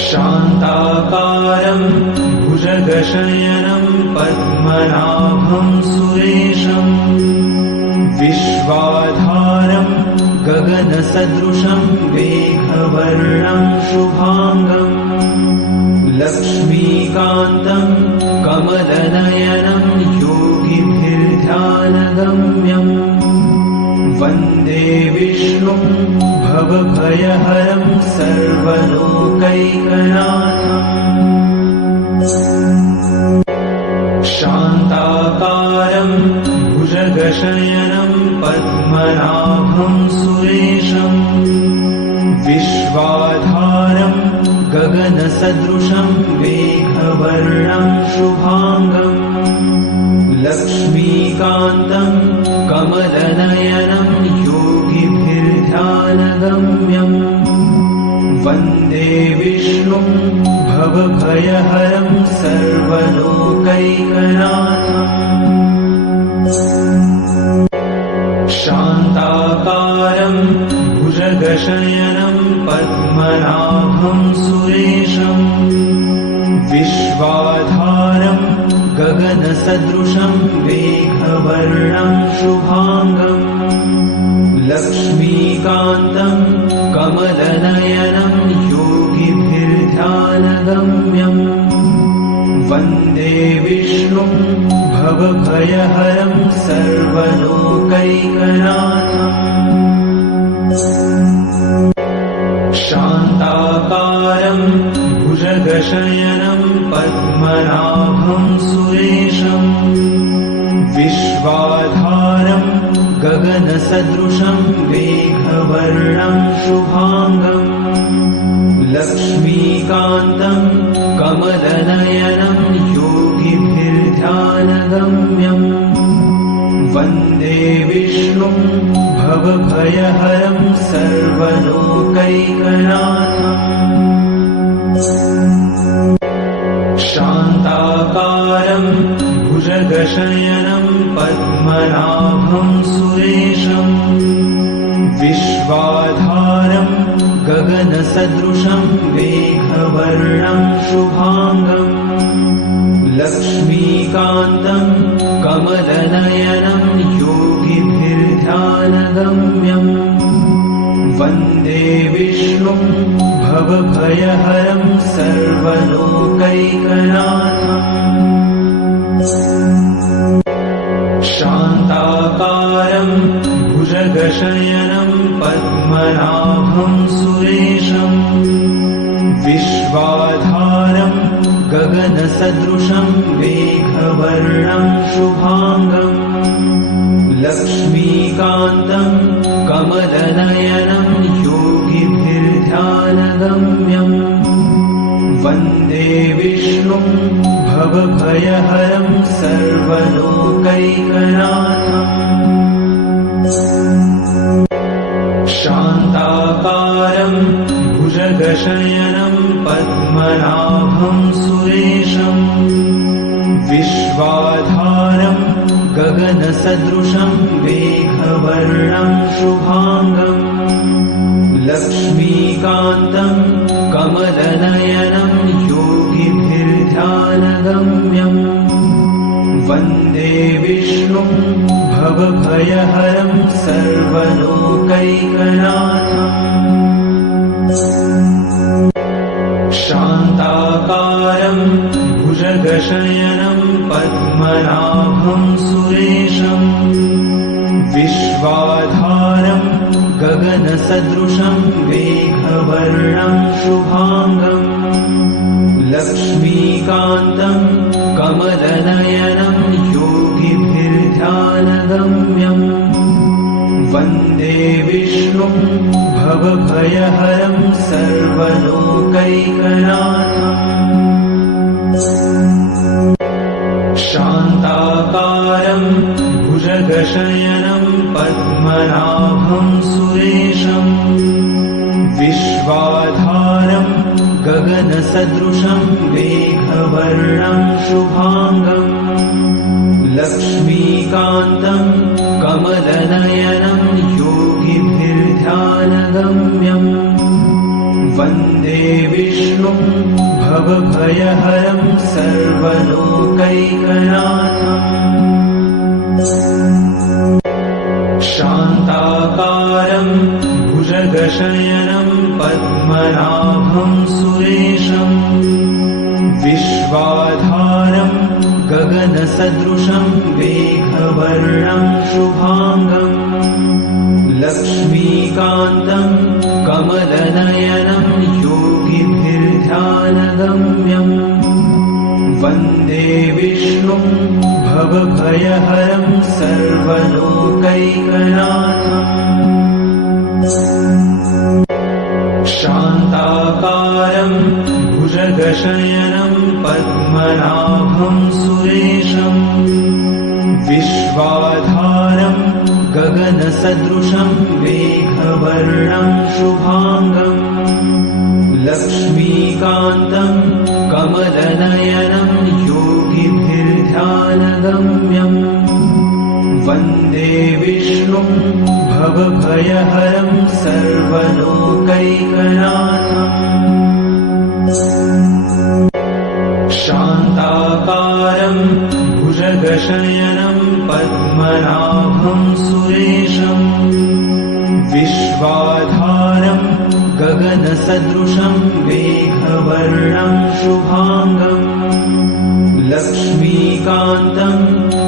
शान्ताकारं भुजगशयनं पद्मनाभं सुरेशं विश्वाधारं गगनसदृशं मेघवर्णं शुभांगं लक्ष्मीकान्तं कमलनयनं योगिभिर्ध्यानगम्यं वन्दे विष्णुं भवभयहरं सर्वलोकैकनाथम् शान्ताकारं भुजगशयनं पद्मनाभं सुरेशं विश्वाधारं गगनसदृशं मेघवर्णं शुभांगं लक्ष्मीकान्तं कमलनयनं योगिभिर्ध्यानगम्यं वन्दे विष्णुं भवभयहरं सर्वलोकैकनाथम् शान्ताकारं भुजगशयनं पद्मनाभं सुरेशं विश्वाधारं गगनसदृशं मेघवर्णं शुभांगं लक्ष्मीकान्तं कमलनयनं योगिभिर्ध्यानगम्यं वन्दे विष्णुं भवभयहरं सर्वलोकैकनाथम् शान्ताकारं भुजगशयनं पद्मनाभं सुरेशं विश्वाधारं गगनसदृशं मेघवर्णं शुभांगं लक्ष्मीकान्तं कमलनयनं योगिभिर्ध्यानगम्यं वन्दे विष्णुं भवभयहरं सर्वलोकैकनाथम् शान्ताकारं भुजगशयनं पद्मनाभं सुरेशं विश्वाधारं गगनसदृशं मेघवर्णं शुभांगं लक्ष्मीकान्तं कमलनयनं योगिभिर्ध्यानगम्यं वन्दे विष्णुं भवभयहरं सर्वलोकैकनाथम् शान्ताकारं भुजगशयनं पद्मनाभं सुरेशं विश्वाधारं गगनसदृशं मेघवर्णं शुभांगं लक्ष्मीकान्तं कमलनयनं योगिभिर्ध्यानगम्यं वन्दे विष्णुं भवभयहरं सर्वलोकैकनाथम् शान्ताकारं भुजगशयनं पद्मनाभं सुरेशं विश्वाधारं गगनसदृशं मेघवर्णं शुभांगं लक्ष्मीकान्तं कमलनयनं योगिभिर्ध्यानगम्यं वन्दे विष्णुं भवभयहरं सर्वलोकैकनाथम् शान्ताकारं भुजगशयनं पद्मनाभं सुरेशं विश्वाधारं गगनसदृशं मेघवर्णं शुभांगं लक्ष्मीकान्तं कमलनयनं योगिभिर्ध्यानगम्यं वन्दे विष्णुं भवभयहरं सर्वलोकैकनाथम् शान्ताकारं भुजगशयनं पद्मनाभं सुरेशं विश्वाधारं गगनसदृशं मेघवर्णं शुभांगं लक्ष्मीकान्तं कमलनयनं योगिभिर्ध्यानगम्यं वन्दे वन्दे विष्णुं भवभयहरं सर्वलोकैकनाथम् शान्ताकारं भुजगशयनं पद्मनाभं सुरेशम् विश्वाधारं गगनसदृशं मेघवर्णं शुभाङ्गम् लक्ष्मीकान्तं कमलनयनं योगिभिर्ध्यानगम्यम् वन्दे विष्णुं भवभयहरं सर्वलोकैकनाथम् शान्ताकारं भुजगशयनं पद्मनाभं सुरेशम् विश्वाधारं गगनसदृशं मेघवर्णं शुभाङ्गम् लक्ष्मीकान्तं कमलनयनं योगिभिर्ध्यानगम्यम् वन्दे विष्णुं भवभयहरं सर्वलोकैकनाथम् शान्ताकारं भुजगशयनं पद्मनाभं सुरेशम् विश्वाधारं गगनसदृशं मेघवर्णं शुभाङ्गम् लक्ष्मीकान्तं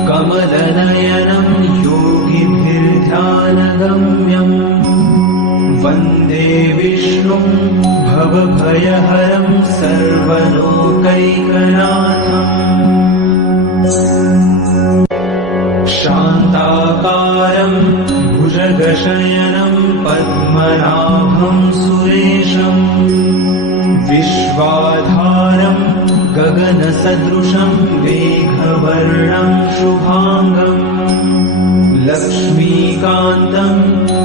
कमलनयनं योगिभिर्ध्यानगम्यम् वन्दे विष्णुं भवभयहरं सर्वलोकैकनाथम् शान्ताकारं भुजगशयनं पद्मनाभं सुरेशम् विश्वाधारं गगनसदृशं मेघवर्णं शुभाङ्गम् लक्ष्मीकान्तं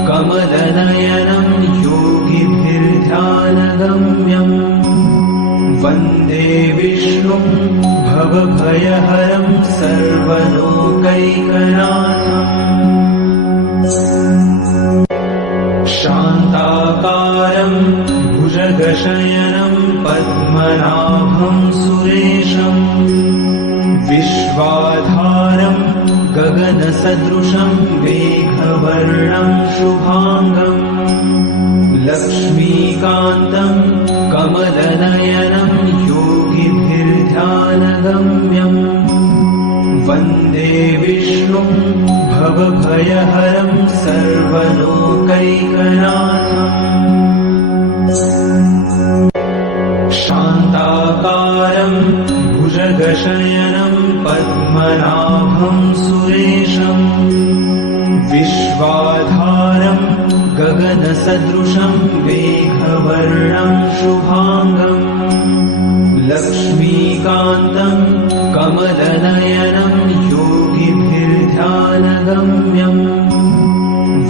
कमलनयनं योगिभिर्ध्यानगम्यम् वन्दे विष्णुं भवभयहरं सर्वलोकैकनाथम् शान्ताकारं भुजगशयनं पद्मनाभं सुरेशम् विश्वाधारं गगनसदृशं मेघवर्णं शुभाङ्गम् लक्ष्मीकान्तं कमलनयनं योगिभिर्ध्यानगम्यम् वन्दे विष्णुं भवभयहरं सर्वलोकैकनाथम् शान्ताकारं भुजगशयनं पद्मनाभं सुरेशम् विश्वाधारं गगनसदृशं मेघवर्णं शुभाङ्गम् लक्ष्मीकान्तं कमलनयनं योगिभिर्ध्यानगम्यम्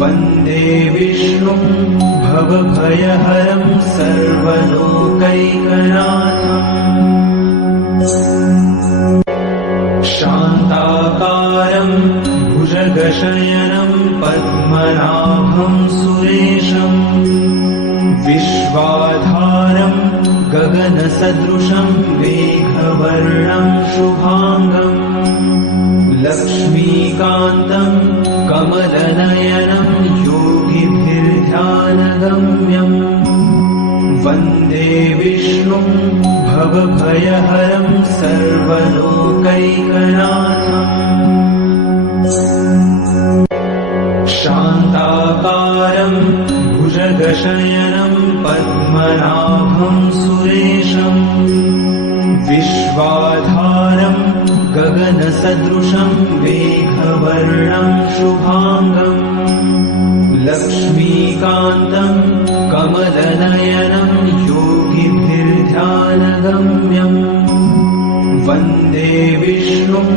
वन्दे विष्णुं भवभयहरं सर्वलोकैकनाथम् शान्ताकारं भुजगशयनं पद्मनाभं सुरेशम् विश्वाधारं गगनसदृशं मेघवर्णं शुभाङ्गम् लक्ष्मीकान्तं कमलनयनं योगिभिर्ध्यानगम्यम् वन्दे विष्णुं भवभयहरं सर्वलोकैकनाथम् शान्ताकारं भुजगशयनं पद्मनाभं सुरेशम् विश्वाधारं गगनसदृशं मेघवर्णं शुभाङ्गम् लक्ष्मीकान्तं कमलनयनं योगिभिर्ध्यानगम्यम् वन्दे विष्णुं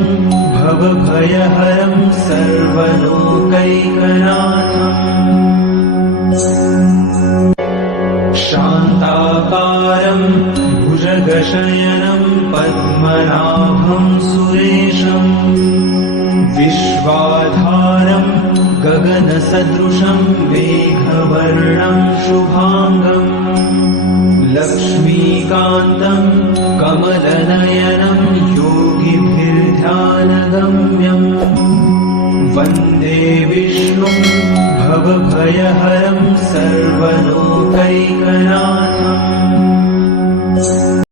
भवभयहरं सर्वलोकैकनाथम् शान्ताकारं भुजगशयनं पद्मनाभं सुरेशम् विश्वाधारं गगनसदृशं मेघवर्णं शुभाङ्गम् लक्ष्मीकान्तं कमलनयनं योगिभिर्ध्यानगम्यम् वन्दे विष्णुं भवभयहरं सर्वलोकैकनाथम्